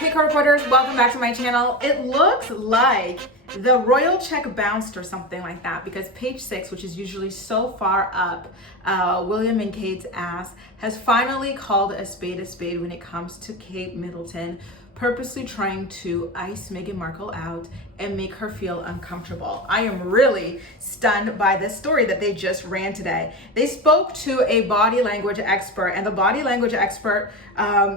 Hey co-reporters, welcome back to my channel. It looks like the royal check bounced or something like that because page 6, which is usually so far up William and Kate's ass, has finally called a spade when it comes to Kate Middleton purposely trying to ice Meghan Markle out and make her feel uncomfortable. I am really stunned by this story that they just ran today. They spoke to a body language expert, and the body language expert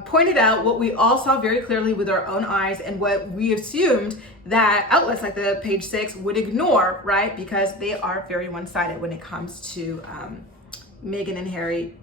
pointed out what we all saw very clearly with our own eyes and what we assumed that outlets like the page 6 would ignore, right? Because they are very one-sided when it comes to Meghan and Harry,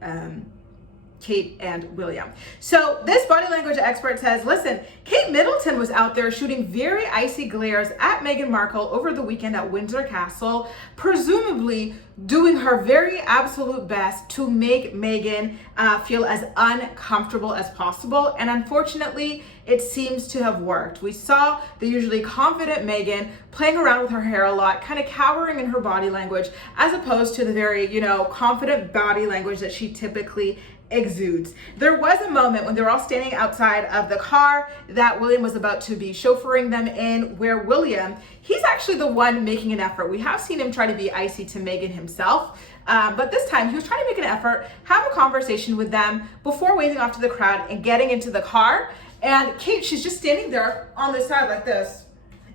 Kate and William. So this body language expert says, listen, Kate Middleton was out there shooting very icy glares at Meghan Markle over the weekend at Windsor Castle, presumably doing her very absolute best to make Meghan feel as uncomfortable as possible. And unfortunately, it seems to have worked. We saw the usually confident Meghan playing around with her hair a lot, kind of cowering in her body language, as opposed to the very, confident body language that she typically exudes. There was a moment when they were all standing outside of the car that William was about to be chauffeuring them in, where William, he's actually the one making an effort. We have seen him try to be icy to Meghan himself, but this time he was trying to make an effort, have a conversation with them before waving off to the crowd and getting into the car. And Kate, she's just standing there on the side like this.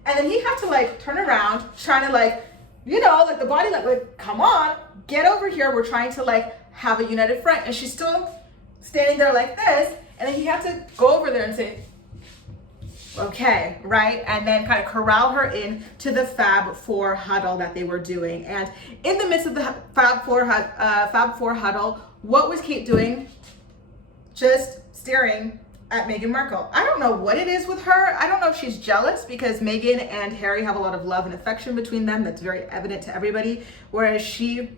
And then he had to turn around, trying to the body like, come on, get over here. We're trying to have a united front. And she's still standing there like this. And then he had to go over there and say, okay, right? And then kind of corral her in to the Fab Four huddle that they were doing. And in the midst of the Fab Four huddle, what was Kate doing? Just staring at Meghan Markle. I don't know what it is with her. I don't know if she's jealous because Meghan and Harry have a lot of love and affection between them. That's very evident to everybody. Whereas she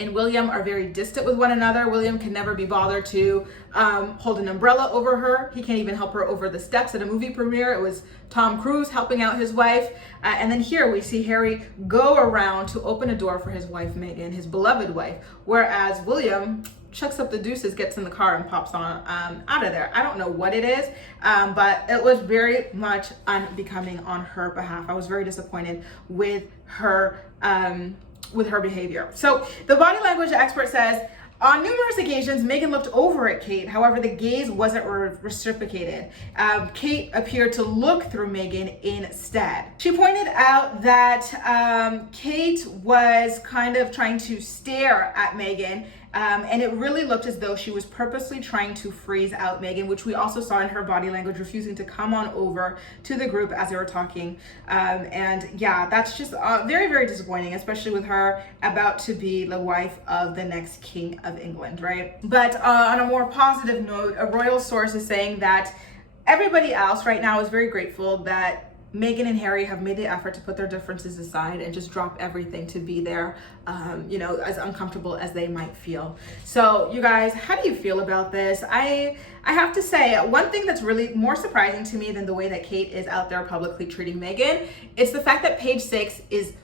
and William are very distant with one another. William can never be bothered to hold an umbrella over her. He can't even help her over the steps at a movie premiere. It was Tom Cruise helping out his wife. And then here we see Harry go around to open a door for his wife, Meghan, his beloved wife. Whereas William chucks up the deuces, gets in the car and pops on out of there. I don't know what it is, but it was very much unbecoming on her behalf. I was very disappointed with her behavior. So the body language expert says, on numerous occasions, Meghan looked over at Kate. However, the gaze wasn't reciprocated. Kate appeared to look through Meghan instead. She pointed out that Kate was kind of trying to stare at Meghan, and it really looked as though she was purposely trying to freeze out Meghan, which we also saw in her body language, refusing to come on over to the group as they were talking. And yeah, that's just very, very disappointing, especially with her about to be the wife of the next King of England, right? But on a more positive note, a royal source is saying that everybody else right now is very grateful that Meghan and Harry have made the effort to put their differences aside and just drop everything to be there, as uncomfortable as they might feel. So you guys, how do you feel about this? I have to say, one thing that's really more surprising to me than the way that Kate is out there publicly treating Meghan, it's the fact that page 6 is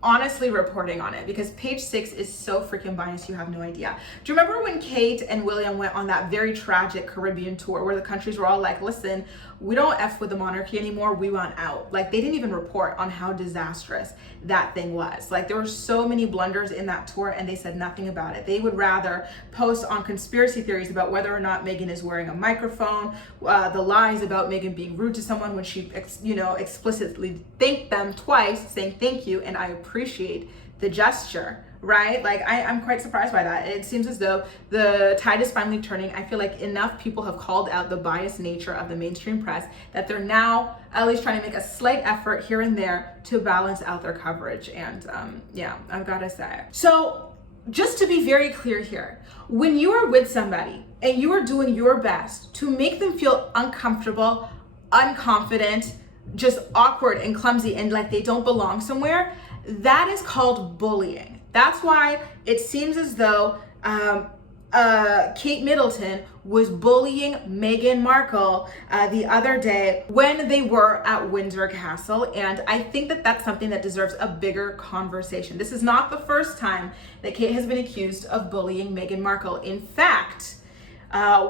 honestly reporting on it, because page 6 is so freaking biased, you have no idea. Do you remember when Kate and William went on that very tragic Caribbean tour where the countries were all like, listen, we don't F with the monarchy anymore, we want out? They didn't even report on how disastrous that thing was. There were so many blunders in that tour and they said nothing about it. They would rather post on conspiracy theories about whether or not Meghan is wearing a microphone, the lies about Meghan being rude to someone when she explicitly thanked them twice, saying thank you and I appreciate the gesture, right? I'm quite surprised by that. It seems as though the tide is finally turning. I feel like enough people have called out the biased nature of the mainstream press that they're now at least trying to make a slight effort here and there to balance out their coverage. And yeah, I've got to say. So just to be very clear here, when you are with somebody and you are doing your best to make them feel uncomfortable, unconfident, just awkward and clumsy and like they don't belong somewhere, that is called bullying. That's why it seems as though Kate Middleton was bullying Meghan Markle the other day when they were at Windsor Castle. And I think that that's something that deserves a bigger conversation. This is not the first time that Kate has been accused of bullying Meghan Markle. In fact,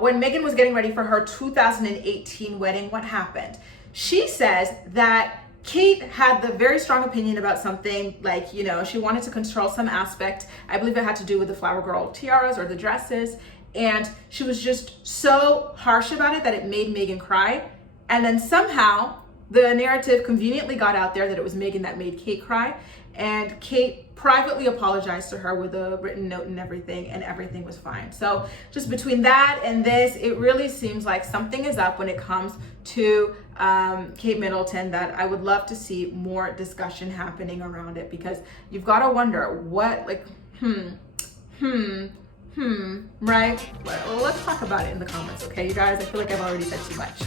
when Meghan was getting ready for her 2018 wedding, what happened? She says that Kate had the very strong opinion about something, like, you know, she wanted to control some aspect. I believe it had to do with the flower girl tiaras or the dresses. And she was just so harsh about it that it made Meghan cry. And then somehow the narrative conveniently got out there that it was Meghan that made Kate cry. And Kate privately apologized to her with a written note and everything was fine. So just between that and this, it really seems like something is up when it comes to Kate Middleton, that I would love to see more discussion happening around it, because you've got to wonder what, like, right? Well, let's talk about it in the comments, okay, you guys? I feel like I've already said too much.